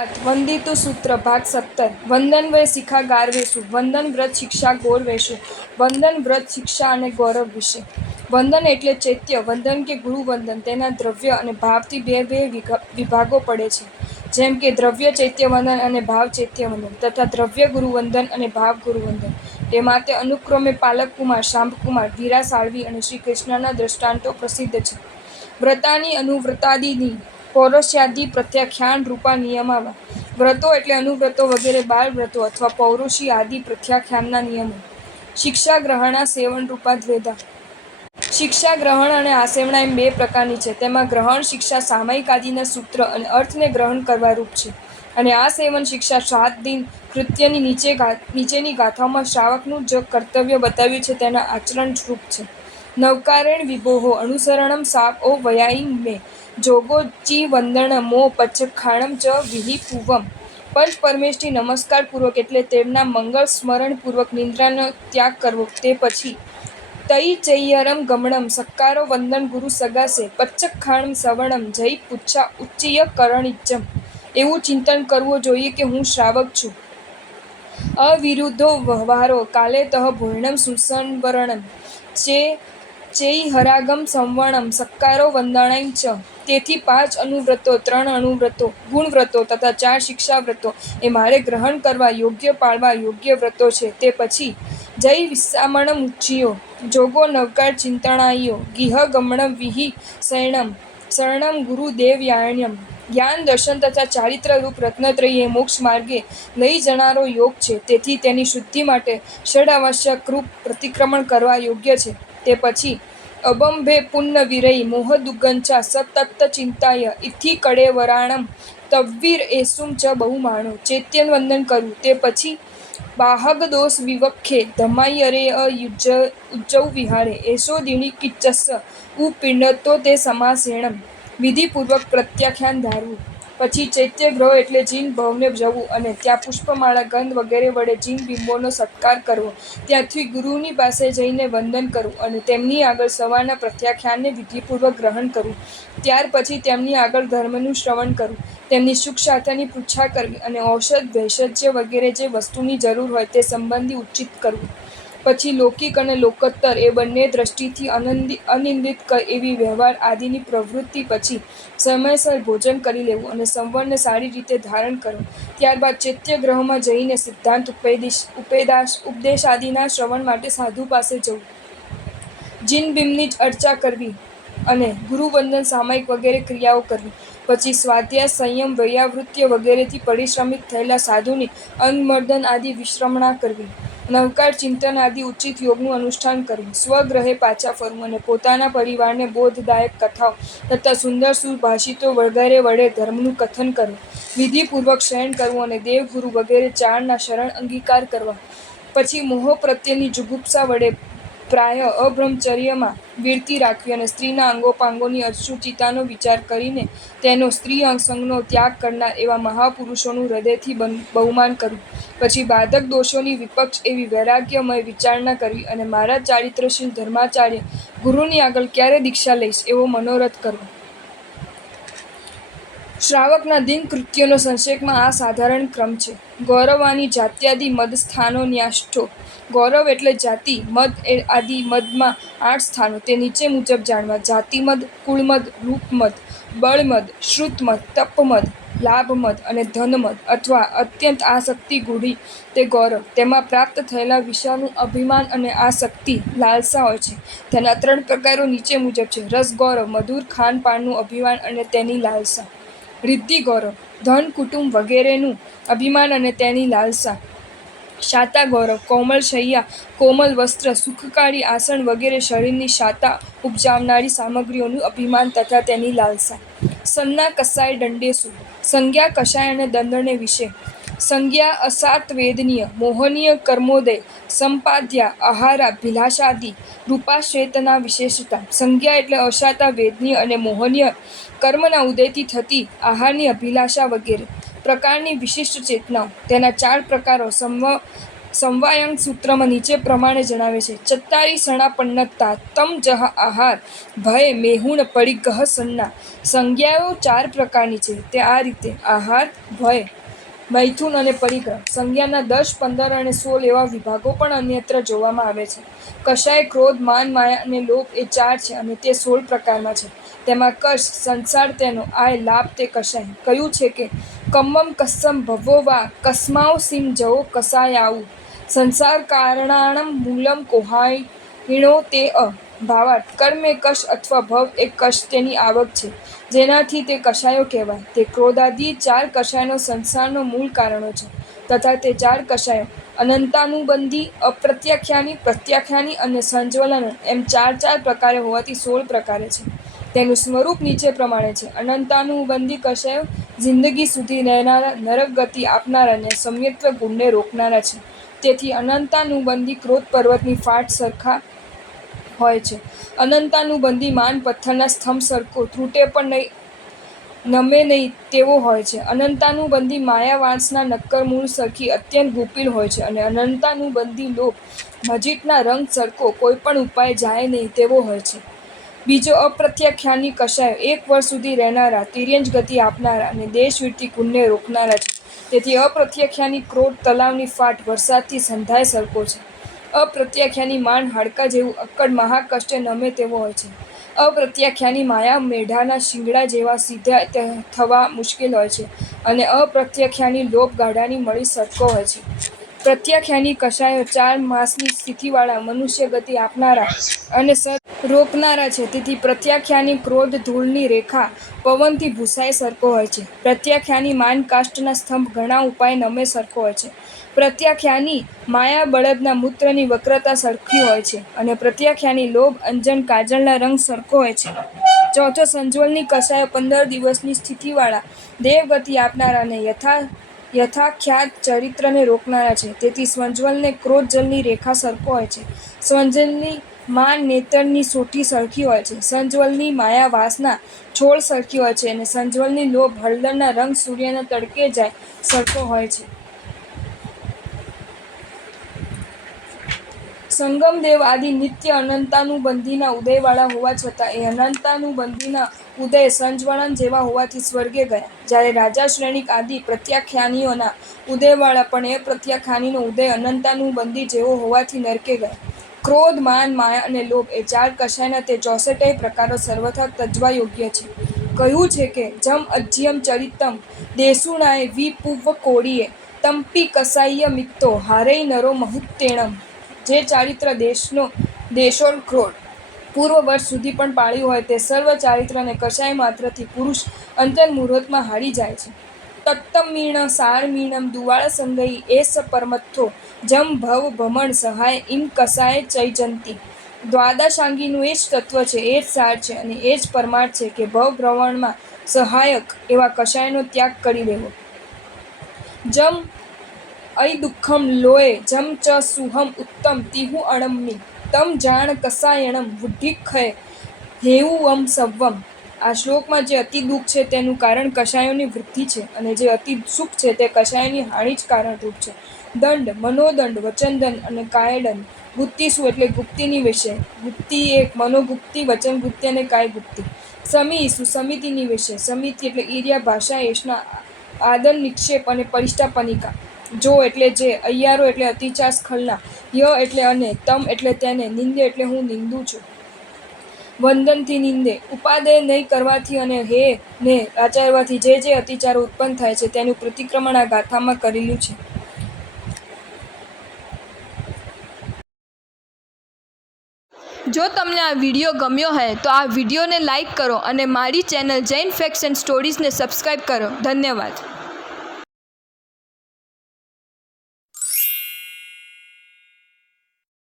7 વંદિતુ સૂત્ર ભાગ 17 વંદન વય શિખા ગારવેશું વંદન વ્રત શિક્ષા ગોરવેશું વંદન વ્રત શિક્ષા અને ગૌરવ વિશે. વંદન એટલે ચૈત્ય વંદન કે ગુરુ વંદન. તેના દ્રવ્ય અને ભાવથી બે વિભાગો પડે છે, જેમ કે દ્રવ્ય ચૈત્ય વંદન અને ભાવ ચૈત્ય વંદન તથા દ્રવ્ય ગુરુ વંદન અને ભાવ ગુરુ વંદન. તેમાં તે અનુક્રમે પાલકકુમાર, શાંબકુમાર, વીરા સાળવી અને શ્રી કૃષ્ણના દ્રષ્ટાંતો પ્રસિદ્ધ છે. વ્રતાની અનુવ્રતાદિની પૌરુષાદિ પ્રત્યાખ્યાન રૂપા નિયમાવા. વ્રતો એટલે અનુવ્રતો વગેરે બાળ વ્રતો અથવા પૌરુષી આદિ પ્રત્યાખ્યાનના નિયમો. શિક્ષા ગ્રહણા સેવન રૂપા દ્વેધા. શિક્ષા ગ્રહણ અને આસેવણા એમ બે પ્રકારની છે. તેમાં ગ્રહણ શિક્ષા સામયિક આદિના સૂત્ર અને અર્થને ગ્રહણ કરવા રૂપ છે, અને આ સેવન શિક્ષા 7 દિન કૃત્યની નીચેની ગાથાઓમાં શ્રાવકનું જ કર્તવ્ય બતાવ્યું છે તેના આચરણ રૂપ છે. નવકારેણ વિભોહો અનુસરણમ સાપઓ વયાઈમ મે જોગો ચી વંદન મો પચખાણમ ચ વિહિ પૂવમ. પંચ પરમેષ્ઠી નમસ્કાર પૂર્વક એટલે તેમના મંગળ સ્મરણ પૂર્વક નિંદ્રાનો ત્યાગ કરવો. તે પછી તઈ ચૈયરમ ગમણમ સક્કારો વંદન ગુરુ સગાસે પચ્ચખાણમ સવર્ણમ જય પુચ્છા ઉચ્ચીય કરણિજ્જમ. એવું ચિંતન કરવું જોઈએ કે હું શ્રાવક છું. અવિરુદ્ધો વહવારો કાલે તહ ભોર્ણમ સુસંવરણમ ચૈહરાગમ સંવર્ણમ સક્કારો વંદનાય ચ. તેથી 5 અનુવ્રતો, 3 અનુવ્રતો, ગુણવ્રતો તથા 4 શિક્ષાવ્રતો એ મારે ગ્રહણ કરવા યોગ્ય પાળવા યોગ્ય વ્રતો છે. તે પછી જય વિસામણમુચ્ચિયો જોગો નવકાર ચિંતણાયો ગિહ ગમણમ વિહિ શરણમ ગુરુદેવયાણ્યમ. જ્ઞાન, દર્શન તથા ચારિત્ર રૂપ રત્નત્રયી એ મોક્ષ માર્ગે લઈ જનારો યોગ છે. તેથી તેની શુદ્ધિ માટે ષડ્આવશ્યક રૂપ પ્રતિક્રમણ કરવા યોગ્ય છે. તે પછી અબંભે પુન્ન વિરયી મોહદુગ્ગંચા સતત ચિંતાય ઇથિ કડેવરાણમ તદ્વીર એસુમ ચ બહુમાણો. ચૈત્ય વંદન કરવું. તે પછી બાહગ દોષ વિવક્ષે ધમાયરેય ઉજ્જૌ વિહારે એસો દિણી કિચ્ચસ ઉપિંડતો તે સમાસેણમ. વિધિપૂર્વક પ્રત્યાખ્યાન ધારવું. પછી ચૈત્ય ગ્રહો એટલે જીન ભવને જવું અને ત્યાં પુષ્પમાળા, ગંધ વગેરે વડે જીન બિંબોનો સત્કાર કરવો. ત્યાંથી ગુરુની પાસે જઈને વંદન કરવું અને તેમની આગળ સવારના પ્રત્યાખ્યાનને વિધિપૂર્વક ગ્રહણ કરવું. ત્યાર પછી તેમની આગળ ધર્મનું શ્રવણ કરવું, તેમની સુખ સાથેની પૃચ્છા કરવી અને ઔષધ, ભેષજ્ય વગેરે જે વસ્તુની જરૂર હોય તે સંબંધી ઉચિત કરવું. પછી લૌકિક અને લોકોત્તર એ બંને દ્રષ્ટિથી અનિંદિત એવી વ્યવહાર આદિની પ્રવૃત્તિ પછી સમયસર ભોજન કરી લેવું અને સંવરને સારી રીતે ધારણ કરવો. ત્યારબાદ ચૈત્ય ગ્રહોમાં જઈને સિદ્ધાંત ઉપદેશાદિના શ્રવણ માટે સાધુ પાસે જવું, જીનબિંબની જ અર્ચા કરવી અને ગુરુવંદન સામયિક વગેરે ક્રિયાઓ કરવી. પછી સ્વાધ્યાય, સંયમ, વૈયાવૃત્ય વગેરેથી પરિશ્રમિત થયેલા સાધુની અંગમર્દન આદિ વિશ્રમણા કરવી. નવકાર ચિંતન આદિ ઉચિત યોગનું અનુષ્ઠાન કરવું. સ્વગૃહે પાછા ફરવું અને પોતાના પરિવારને બોધદાયક કથાઓ તથા સુંદર સુભાષિતો વગેરે વડે ધર્મનું કથન કરવું. વિધિપૂર્વક શયન કરવું અને દેવગુરુ વગેરે 4ના શરણ અંગીકાર કરવા. પછી મોહ પ્રત્યેની જુગુપ્સા વડે પ્રાય અબ્રહ્મચર્યમાં વીરતી રાખવી અને સ્ત્રીના અંગોપાંગોની અશુચિતાનો વિચાર કરીને તેનો સ્ત્રી સંગનો ત્યાગ કરનાર એવા મહાપુરુષોનું હૃદયથી બહુમાન કરવું. પછી બાધક દોષોની વિપક્ષ એવી વૈરાગ્યમય વિચારણા કરવી અને મારા ચારિત્રશીલ ધર્માચાર્ય ગુરુની આગળ ક્યારે દીક્ષા લઈશ એવો મનોરથ કરવો. શ્રાવકના દિન કૃત્યોનો સંક્ષેપમાં આ સાધારણ ક્રમ છે. ગૌરવાની જાત્યાદિ મદ સ્થાનો ન્યાષ્ઠો. ગૌરવ એટલે જાતિ, મદ આદિ મદમાં 8 સ્થાનો તે નીચે મુજબ જાણવા. જાતિમદ, કુળમદ, રૂપમદ, બળમદ, શ્રુતમદ, તપમદ, લાભમદ અને ધનમદ અથવા અત્યંત આસક્તિ ગૂઢી તે ગૌરવ. તેમાં પ્રાપ્ત થયેલા વિષયનું અભિમાન અને આસક્તિ, લાલસા હોય છે. તેના 3 પ્રકારો નીચે મુજબ છે. રસગૌરવ, મધુર ખાનપાનનું અભિમાન અને તેની લાલસા. રિદ્ધિ ગૌરવ, ધન, કુટુંબ વગેરેનું અભિમાન અને તેની લાલસા. શાતા ગૌરવ, કોમળ શૈયા, કોમલ વસ્ત્ર, સુખકારી આસન વગેરે શરીરની શાતા ઉપજાવનારી સામગ્રીઓનું અભિમાન તથા તેની લાલસા. સન્ના કસાય દંડેસુ. સંજ્ઞા, કષાય અને દંડને વિશે. સંજ્ઞા અસાતવેદનીય, મોહનીય કર્મોદય, સંપાદ્યા, આહારા, ભિલાષાદિ રૂપાશ્ચેતના વિશેષતા. સંજ્ઞા એટલે અશાતા, વેદનીય અને મોહનીય કર્મના ઉદયથી થતી આહારની અભિલાષા વગેરે પ્રકારની વિશિષ્ટ ચેતનાઓ. તેના 4 પ્રકારો સમવાયંગ સૂત્રમાં નીચે પ્રમાણે જણાવે છે. ચત્તારી સણા પન્નત્તા તમ જહ આહાર ભય મેહુણ પરિગહ સન્ના. સંજ્ઞાઓ 4 પ્રકારની છે. તે આ રીતે: આહાર, ભય, મૈથુન અને પરિગ્રહ. સંજ્ઞાના 10, 15 અને 16 એવા વિભાગો પણ અન્યત્ર જોવામાં આવે છે. કષાય, ક્રોધ, માન, માયા અને લોભ એ 4 છે અને તે 16 પ્રકારના છે. તેમાં કશ, સંસાર તેનો, આય, લાભ તે કષાય. કહ્યું છે કે કમ્મમ કસ્સમ ભવો વા કસ્માઓ સીમ જવો કસાયાઉ. સંસાર કારણાણમ મૂલમ કોહાઈણો તે અ. ભાવાર્થ: કર્મ એ કશ અથવા ભવ એ કશ તેની આવક છે, જેનાથી તે કષાયો કહેવાય. તે ક્રોધાદિ 4 કષાયનો સંસારનો મૂળ કારણો છે તથા તે 4 કષાયો અનંતાનુબંધી, અપ્રત્યાખ્યાની, પ્રત્યાખ્યાની અને સંજ્વલન એમ 4 પ્રકારે હોવાથી 16 પ્રકારે છે. તેનું સ્વરૂપ નીચે પ્રમાણે છે. અનંતાનુબંધી કષાયો જિંદગી સુધી રહેનારા, નરક ગતિ આપનારા અને સમ્યક્ત્વ ગુણને રોકનારા છે. તેથી અનંતાનુબંધી ક્રોધ પર્વતની ફાટ સરખા હોય છે. અનંતાનુબંધી માન પથ્થરના સ્તંભ સરખો તૂટે પણ નહીં, નમે નહીં તેવો હોય છે. અનંતાનુબંધી માયા વાંસના નક્કર મૂળ સરખી અત્યંત ગુપિલ હોય છે અને અનંતાનુબંધી લોભ મજીઠના રંગ સરખો કોઈ પણ ઉપાય જાય નહીં તેવો હોય છે. બીજો અપ્રત્યાખ્યાની કષાયો 1 વર્ષ સુધી રહેનારા, તિર્યંચ ગતિ આપનારા અને દેશવૃત્તિ ગુણને રોકનારા છે. તેથી અપ્રત્યાખ્યાની ક્રોધ તલાવની ફાટ વરસાદથી સંધાય સરખો છે. અપ્રત્યાખ્યાની માન હાડકાં જેવું અક્કડ મહાકષ્ટે નમે તેવો હોય છે. અપ્રત્યાખ્યાની માયા મેઢાના શિંગડા જેવા સીધા થવા મુશ્કેલ હોય છે અને અપ્રત્યાખ્યાની લોભ ગાડાની મળી સરખો હોય છે. પ્રત્યાખ્યાની કષાયો 4 માસની સ્થિતિવાળા, મનુષ્ય ગતિ આપનારા અને રોકનારા છે. તેથી પ્રત્યાખ્યાની ક્રોધ ધૂળની રેખા પવનથી ભૂસાય સરખો હોય છે. પ્રત્યાખ્યાની માન કાષ્ઠના સ્તંભ ઘણા ઉપાય નમે સરખો હોય છે. પ્રત્યાખ્યાની માયા બળદના મૂત્રની વક્રતા સરખી હોય છે અને પ્રત્યાખ્યાની લોભ અંજન કાજળના રંગ સરખો હોય છે. ચોથો સંજ્વલની કષાયો 15 દિવસની સ્થિતિવાળા, દેવગતિ આપનારા અને યથાખ્યાત ચરિત્રને રોકનારા છે. તેથી સંજ્વલને ક્રોધ જલની રેખા સરખો હોય છે. સંજ્વલની માન નેત્રની સોટી સરખી હોય છે. સંજ્વલની માયા વાસના છોડ સરખી હોય છે અને સંજ્વલની લોભ હળદરના રંગ સૂર્યના તડકે જાય સરખો હોય છે. સંગમદેવ આદિ નિત્ય અનંતાનુબંધીના ઉદયવાળા હોવા છતાં એ અનંતાનુબંધીના ઉદય સંજ્વલન જેવા હોવાથી સ્વર્ગે ગયા. જ્યારે રાજા શ્રેણિક આદિ પ્રત્યાખ્યાનીઓના ઉદયવાળા પણ એ પ્રત્યાખ્યાનીનો ઉદય અનંતાનુબંધી જેવો હોવાથી નરકે ગયા. ક્રોધ, માન, માયા અને લોભ એ 4 કષાયના તે 64 પ્રકારો સર્વથા તજવા યોગ્ય છે. કહ્યું છે કે જમ અજ્યમ ચરિતમ દેસુણાય વિપુવ્વ કોડીએ તમ્પિ કસાય્ય મિત્તો હારેય નરો મહુત્તેણમ. જે ચારિત્ર દેશો ક્રોધ પૂર્વ વર્ષ સુધી પણ પાળ્યું હોય તે સર્વ ચારિત્ર અને કષાય માત્રથી પુરુષ અંતર મુહૂર્તમાં હારી જાય છે. તત્તમીણ સારમીણમ દુવાળ સંગઈ એસ પરમથ્થો જમ ભવ ભમણ સહાય ઇમ કસાય ચૈજંતી. દ્વાદશાંગીનું એ જ તત્વ છે, એ જ સાર છે અને એ જ પરમાર્થ છે કે ભવ ભ્રમણમાં સહાયક એવા કષાયનો ત્યાગ કરી દેવો. જમ અયદુઃખમ લોય જમ ચ સુહમ ઉત્તમ તિહુ અણમ્મી તમ જાણ કસાયણમ બુદ્ધિક્ષય હેઉવમ સવ્વમ. આ શ્લોકમાં જે અતિ દુઃખ છે તેનું કારણ કષાયોની વૃદ્ધિ છે અને જે અતિ સુખ છે તે કષાયની હાનિ જ કારણરૂપ છે. દંડ, મનોદંડ, વચનદંડ અને કાયદંડ. ગુપ્તિસુ એટલે ગુપ્તિની વિષય. ગુપ્તિ એક મનોગુપ્તિ, વચનગુપ્તિ અને કાયગુપ્તિ. સમીસુ સમિતિની વિષય. સમિતિ એટલે ઈર્યા, ભાષા, એષણા, આદન, નિક્ષેપ અને પરિષ્ટાપનિકા. જો એટલે જે, અય્યારો એટલે અતિચાર સ્ખલના, ય એટલે અને, તમ એટલે તેને, નિંદે એટલે હું નિંદું છું. વંદનથી નિંદે. ઉપાદેય નહીં કરવાથી અને હે ને આચરવાથી જે અતિચારો ઉત્પન્ન થાય છે તેનું પ્રતિક્રમણ આ ગાથામાં કરેલું છે. જો તમને આ વિડીયો ગમ્યો હોય તો આ વિડીયોને લાઈક કરો અને મારી ચેનલ જૈન ફેક્ટ્સ એન્ડ સ્ટોરીઝને સબસ્ક્રાઈબ કરો. ધન્યવાદ.